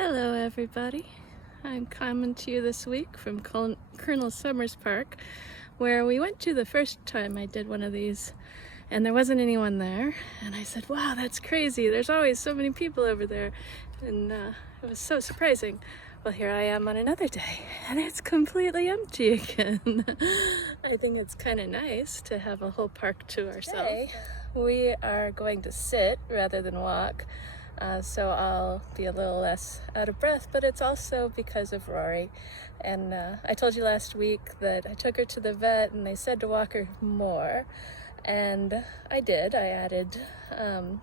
Hello everybody. I'm coming to you this week from Colonel Summers Park, where we went to the first time I did one of these, and there wasn't anyone there, and I said, wow, that's crazy, there's always so many people over there, and it was so surprising. Well, here I am on another day, and it's completely empty again. I think it's kind of nice to have a whole park to ourselves. Today, we are going to sit rather than walk. So I'll be a little less out of breath, but it's also because of Rory. And I told you last week that I took her to the vet and they said to walk her more. And I did. I added 10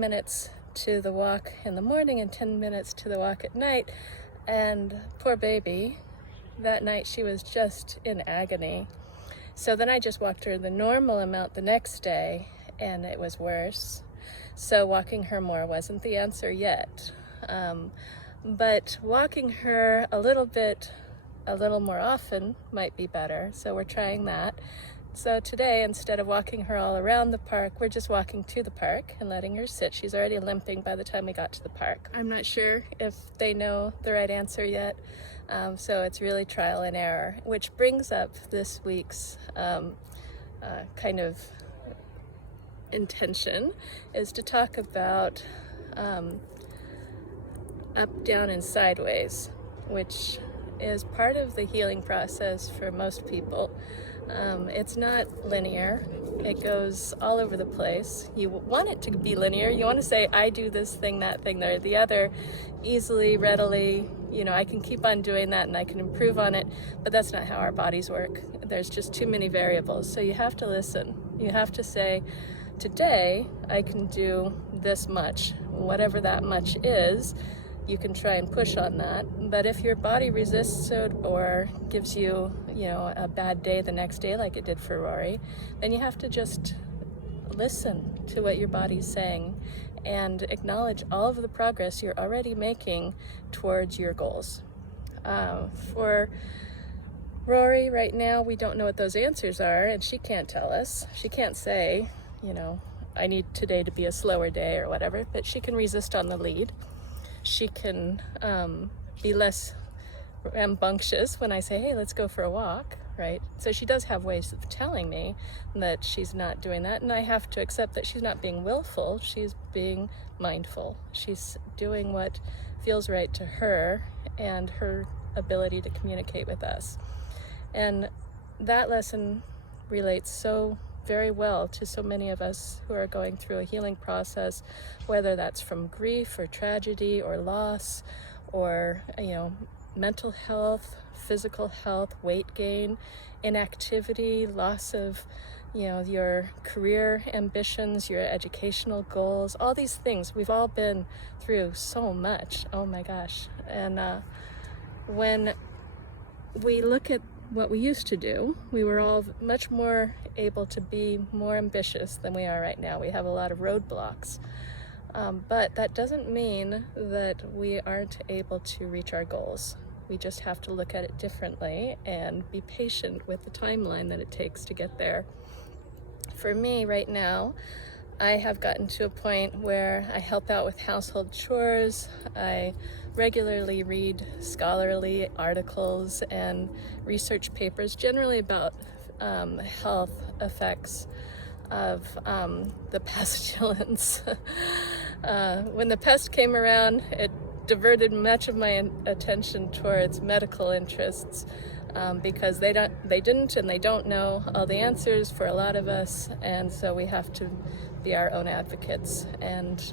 minutes to the walk in the morning and 10 minutes to the walk at night. And poor baby, that night she was just in agony. So then I just walked her the normal amount the next day, and it was worse. So walking her more wasn't the answer yet, but walking her a little more often might be better, so we're trying that. So today, instead of walking her all around the park, we're just walking to the park and letting her sit. She's already limping by the time we got to the park. I'm not sure if they know the right answer yet, so it's really trial and error, which brings up this week's kind of intention is to talk about up, down, and sideways, which is part of the healing process for most people. It's not linear. It goes all over the place. You want it to be linear. You want to say, I do this thing, that thing, or the other, easily, readily. You know, I can keep on doing that and I can improve on it, but that's not how our bodies work. There's just too many variables. So you have to listen. You have to say, today I can do this much, whatever that much is. You can try and push on that, but if your body resists it or gives you, a bad day the next day like it did for Rory, then you have to just listen to what your body's saying and acknowledge all of the progress you're already making towards your goals. For Rory right now, we don't know what those answers are, and she can't tell us. She can't say, I need today to be a slower day or whatever, but she can resist on the lead. She can be less rambunctious when I say, hey, let's go for a walk, right? So she does have ways of telling me that she's not doing that, and I have to accept that she's not being willful, she's being mindful. She's doing what feels right to her and her ability to communicate with us. And that lesson relates so very well to so many of us who are going through a healing process, whether that's from grief or tragedy or loss or, mental health, physical health, weight gain, inactivity, loss of, your career ambitions, your educational goals, all these things. We've all been through so much. Oh my gosh. And when we look at what we used to do, we were all much more able to be more ambitious than we are right now. We have a lot of roadblocks, but that doesn't mean that we aren't able to reach our goals. We just have to look at it differently and be patient with the timeline that it takes to get there. For me right now, I have gotten to a point where I help out with household chores. I regularly read scholarly articles and research papers, generally about health effects of the pestilence. When the pest came around, it diverted much of my attention towards medical interests because they didn't and they don't know all the answers for a lot of us, and so we have to be our own advocates. And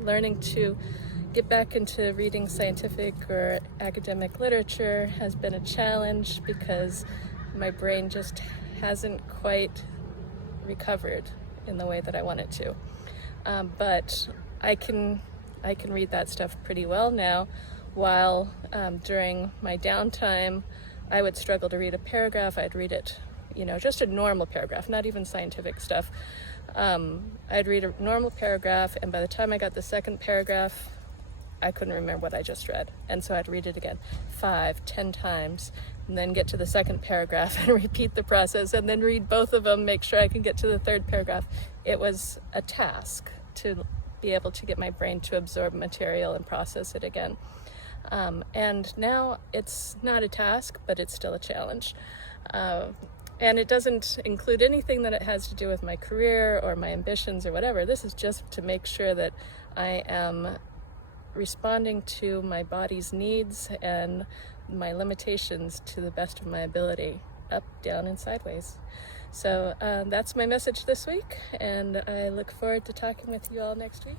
learning to get back into reading scientific or academic literature has been a challenge because my brain just hasn't quite recovered in the way that I want it to. But I can read that stuff pretty well now, while during my downtime, I would struggle to read a paragraph. I'd read it, just a normal paragraph, not even scientific stuff. I'd read a normal paragraph, and by the time I got the second paragraph, I couldn't remember what I just read. And so I'd read it again 5, 10 times, and then get to the second paragraph and repeat the process, and then read both of them, make sure I can get to the third paragraph. It was a task to be able to get my brain to absorb material and process it again. And now it's not a task, but it's still a challenge. And it doesn't include anything that it has to do with my career or my ambitions or whatever. This is just to make sure that I am responding to my body's needs and my limitations to the best of my ability, up, down, and sideways. So that's my message this week, and I look forward to talking with you all next week.